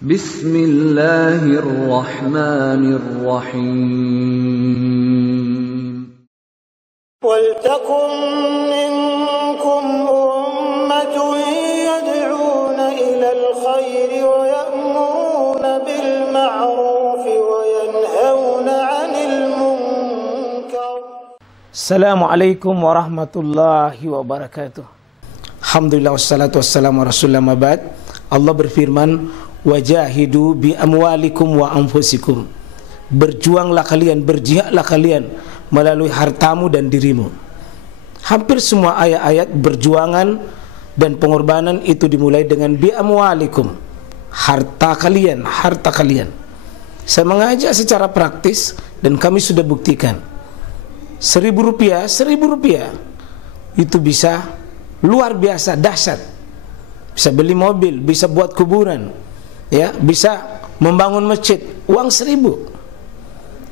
Bismillahirrahmanirrahim. وَلْتَكُنْ مِنْكُمْ أُمَّةٌ يَدْعُونَ إِلَى الْخَيْرِ وَيَأْمُرُونَ بِالْمَعْرُوفِ وَيَنْهَوْنَ عَنِ الْمُنْكَرِ. Assalamualaikum warahmatullahi wabarakatuh. Alhamdulillah wassalatu wassalamu ala rasulillah mabad. Allah berfirman, wajahidu bi amwalikum wa anfusikum. Berjuanglah kalian, berjihadlah kalian melalui hartamu dan dirimu. Hampir semua ayat-ayat berjuangan dan pengorbanan itu dimulai dengan bi amwalikum, harta kalian, harta kalian. Saya mengajak secara praktis dan kami sudah buktikan. Rp1.000 itu bisa luar biasa, dahsyat. Bisa beli mobil, bisa buat kuburan, ya, bisa membangun masjid. Uang 1.000.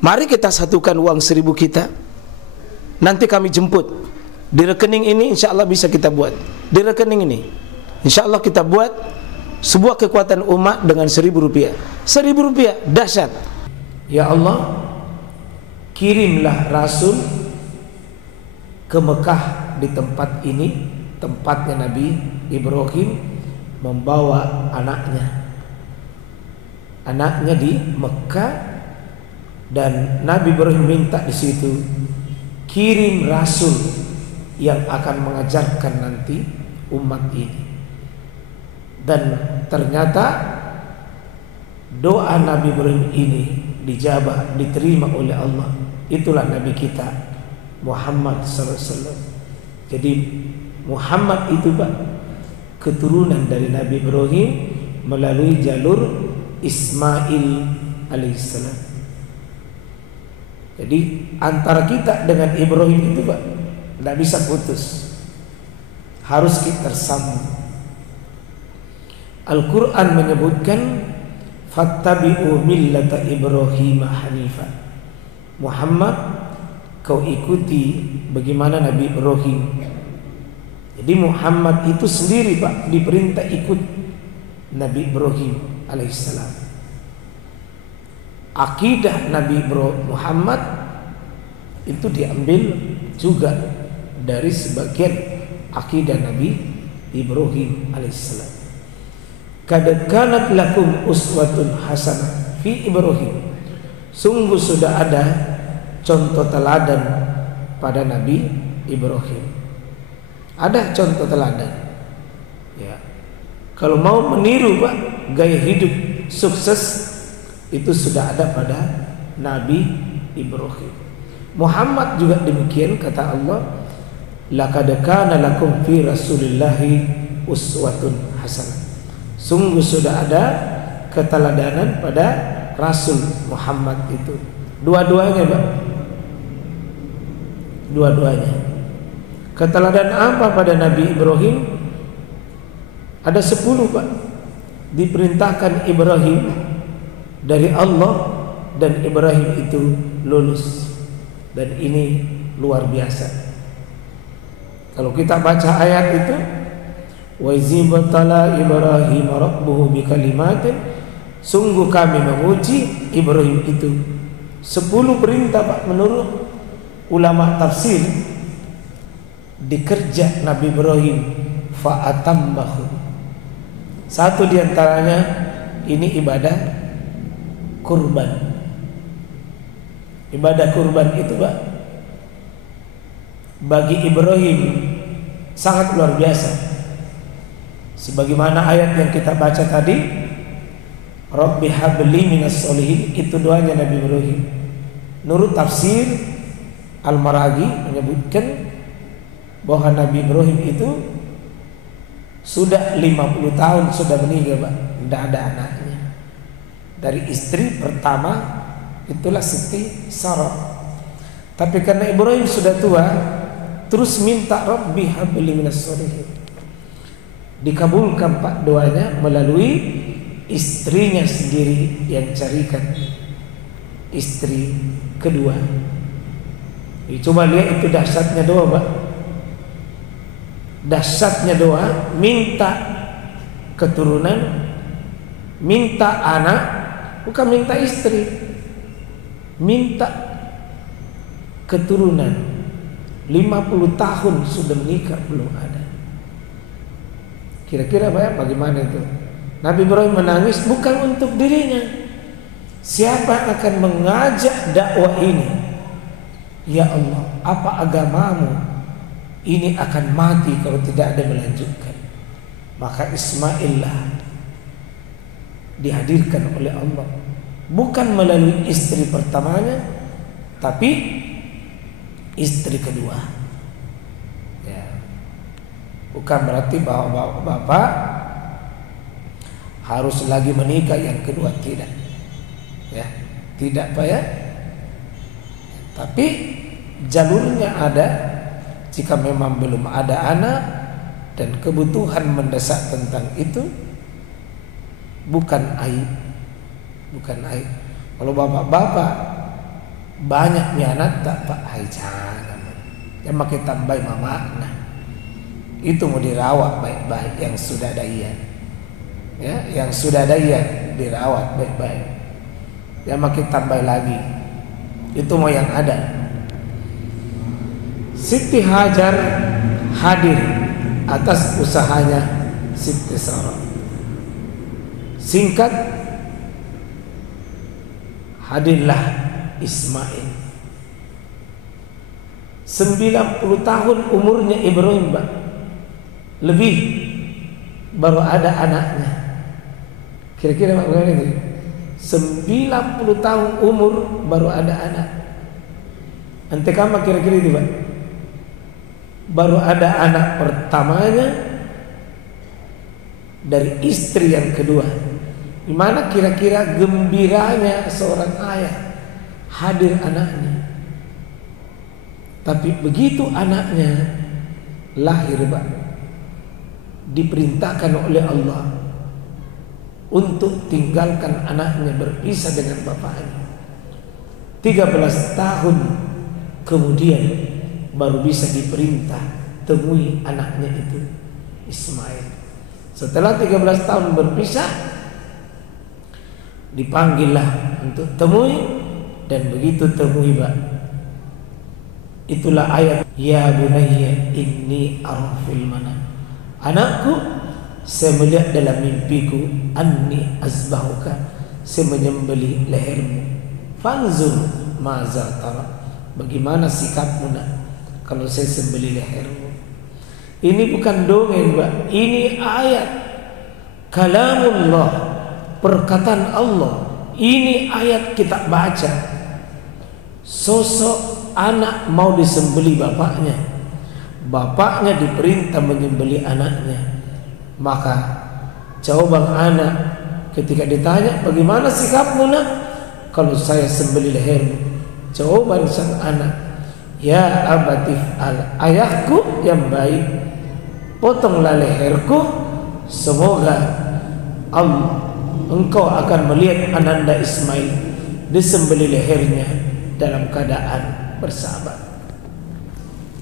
Mari kita satukan uang 1.000 kita. Nanti kami jemput. Di rekening ini insya Allah bisa kita buat. Di rekening ini insya Allah kita buat sebuah kekuatan umat dengan Rp1.000. Rp1.000 dahsyat. Ya Allah, kirimlah Rasul ke Mekah di tempat ini, tempatnya Nabi Ibrahim membawa anaknya di Mekah. Dan Nabi Ibrahim minta di situ, kirim Rasul yang akan mengajarkan nanti umat ini. Dan ternyata doa Nabi Ibrahim ini dijabah, diterima oleh Allah. Itulah Nabi kita Muhammad SAW. Jadi Muhammad itu Pak, keturunan dari Nabi Ibrahim melalui jalur Ismail alaihissalam. Jadi antara kita dengan Ibrahim itu Pak, tidak bisa putus, harus kita tersambung. Al-Quran menyebutkan fattabi'u millata Ibrahim hanifah. Muhammad, kau ikuti bagaimana Nabi Ibrahim. Jadi Muhammad itu sendiri Pak diperintah ikut Nabi Ibrahim alaihissalam. Akidah Nabi Muhammad itu diambil juga dari sebagian akidah Nabi Ibrahim alaihissalam. Qad kanat lakum uswatun hasanah fi Ibrahim. Sungguh sudah ada contoh teladan pada Nabi Ibrahim. Ada contoh teladan. Ya. Kalau mau meniru Pak gaya hidup sukses, itu sudah ada pada Nabi Ibrahim. Muhammad juga demikian, kata Allah, laqad kana lakum fi rasulillahi uswatun hasanah. Sungguh sudah ada keteladanan pada Rasul Muhammad itu. Dua-duanya Pak. Dua-duanya. Keteladanan apa pada Nabi Ibrahim? Ada 10 Pak. Diperintahkan Ibrahim dari Allah, dan Ibrahim itu lulus. Dan ini luar biasa. Kalau kita baca ayat itu, wa izibtala Ibrahim rabbuhu bikalimatin, sungguh kami menguji Ibrahim itu. 10 perintah Pak menurut ulama tafsir dikerja Nabi Ibrahim fa'atammahu. Satu diantaranya ini ibadah kurban. Ibadah kurban itu Pak bagi Ibrahim sangat luar biasa. Sebagaimana ayat yang kita baca tadi, Rabbi habli minas solihin, itu doanya Nabi Ibrahim. Menurut tafsir Al-Maraghi menyebutkan bahwa Nabi Ibrahim itu sudah 50 tahun sudah meninggal Pak, tidak ada anaknya. Dari istri pertama itulah Siti Sarah. Tapi karena Ibrahim sudah tua, terus minta Rabbi habli minas solihin. Dikabulkan Pak doanya melalui istrinya sendiri yang carikan istri kedua. Coba lihat itu dahsyatnya doa Pak. Dahsyatnya doa minta keturunan minta anak, bukan minta istri, minta keturunan. 50 tahun sudah menikah belum ada. Kira-kira bagaimana itu? Nabi Ibrahim menangis bukan untuk dirinya. Siapa akan mengajak dakwah ini? Ya Allah, apa agamamu ini akan mati kalau tidak ada melanjutkan. Maka Ismaillah dihadirkan oleh Allah, bukan melalui istri pertamanya, tapi istri kedua. Ya. Bukan berarti bahwa bapak harus lagi menikah yang kedua, tidak. Ya, tidak Pak ya. Tapi jalurnya ada. Jika memang belum ada anak dan kebutuhan mendesak tentang itu, bukan aib. Bukan aib. Kalau bapak-bapak banyaknya anak tak Pak, hai jangan. Yang makin tambah mama. Nah, itu mau dirawat baik-baik yang sudah daya. Ya, yang sudah daya dirawat baik-baik. Yang makin tambah lagi. Itu mau yang ada. Siti Hajar hadir atas usahanya Siti Sarah. Singkat, hadirlah Ismail. 90 tahun umurnya Ibrahim, Pak. Lebih baru ada anaknya. Kira-kira bagaimana itu? 90 tahun umur baru ada anak. Ante kama kira-kira itu, Pak. Baru ada anak pertamanya dari istri yang kedua. Gimana kira-kira gembiranya seorang ayah hadir anaknya. Tapi begitu anaknya lahir, Pak, diperintahkan oleh Allah untuk tinggalkan anaknya, berpisah dengan bapaknya. 13 tahun kemudian baru bisa diperintah temui anaknya itu, Ismail. Setelah 13 tahun berpisah, dipanggillah untuk temui. Dan begitu temui, Pak, itulah ayat ya bunayya inni ara fil manam. Anakku, saya melihat dalam mimpiku, anni azbahuka, saya menyembelih lehermu. Fanzur maza tara, bagaimana sikapmu nak kalau saya sembelih lehermu. Ini bukan dongeng, Pak. Ini ayat kalamullah, perkataan Allah. Ini ayat kita baca. Sosok anak mau disembelih bapaknya. Bapaknya diperintah menyembelih anaknya. Maka jawaban anak ketika ditanya, bagaimana sikapmu nak kalau saya sembelih lehermu? Jawaban sang anak, ya abatif al, ayahku yang baik, potonglah leherku, semoga Allah, engkau akan melihat ananda Ismail disembelih lehernya dalam keadaan bersahabat.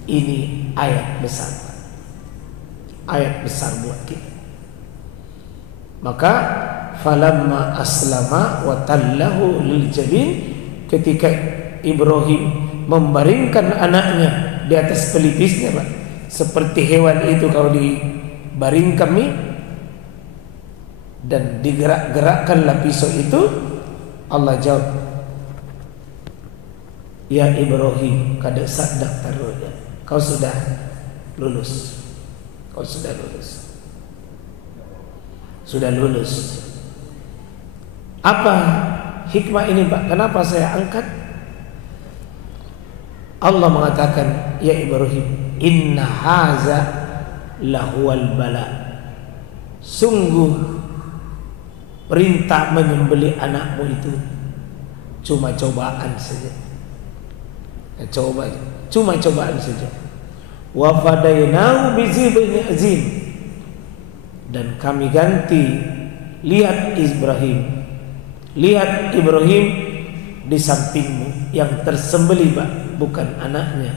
Ini ayat besar, ayat besar buat kita. Maka falamma aslama wa tallahu lil jabin, ketika Ibrahim membaringkan anaknya di atas pelipisnya, Pak, seperti hewan itu kalau dibaringkan dan digerak-gerakkanlah pisau itu, Allah jawab, ya Ibrahim, kada sadaq taruya, kau sudah lulus, kau sudah lulus, sudah lulus. Apa hikmah ini, Pak? Kenapa saya angkat? Allah mengatakan, ya Ibrahim, inna haza lahuwal bala, sungguh perintah menyembelih anakmu itu cuma cobaan saja. Cuma cobaan saja. Wa fadainahu bizibin azim, dan kami ganti, lihat Ibrahim di sampingmu yang tersembelih, Pak, bukan anaknya,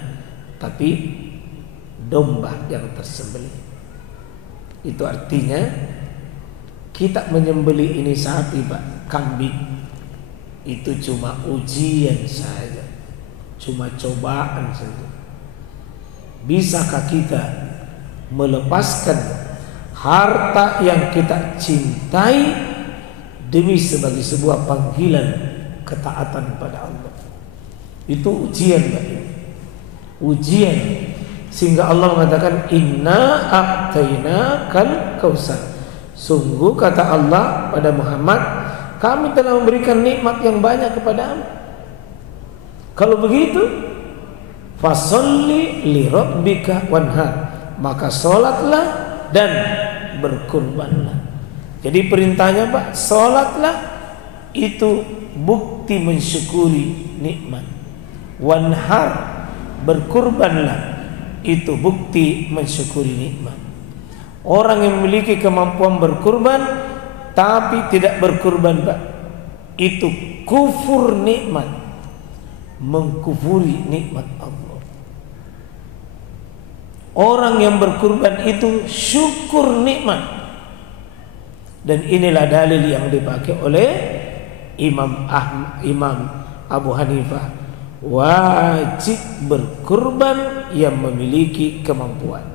tapi domba yang tersembelih. Itu artinya kita menyembelih ini sapi Pak, kambing, itu cuma ujian saja, cuma cobaan saja. Bisakah kita melepaskan harta yang kita cintai demi sebagai sebuah panggilan ketaatan pada Allah? Itu ujian Pak, ujian. Sehingga Allah mengatakan inna a'tainakal kautsar. Sungguh kata Allah pada Muhammad, kami telah memberikan nikmat yang banyak kepadamu. Kalau begitu, fasholli li rabbika wanhar, maka sholatlah dan berkurbanlah. Jadi perintahnya Pak, sholatlah itu bukti mensyukuri nikmat. Wanhar, berkurbanlah, itu bukti mensyukuri nikmat. Orang yang memiliki kemampuan berkurban tapi tidak berkurban Pak, itu kufur nikmat, mengkufuri nikmat Allah. Orang yang berkurban itu syukur nikmat. Dan inilah dalil yang dipakai oleh Imam Abu Hanifah, wajib berkurban yang memiliki kemampuan.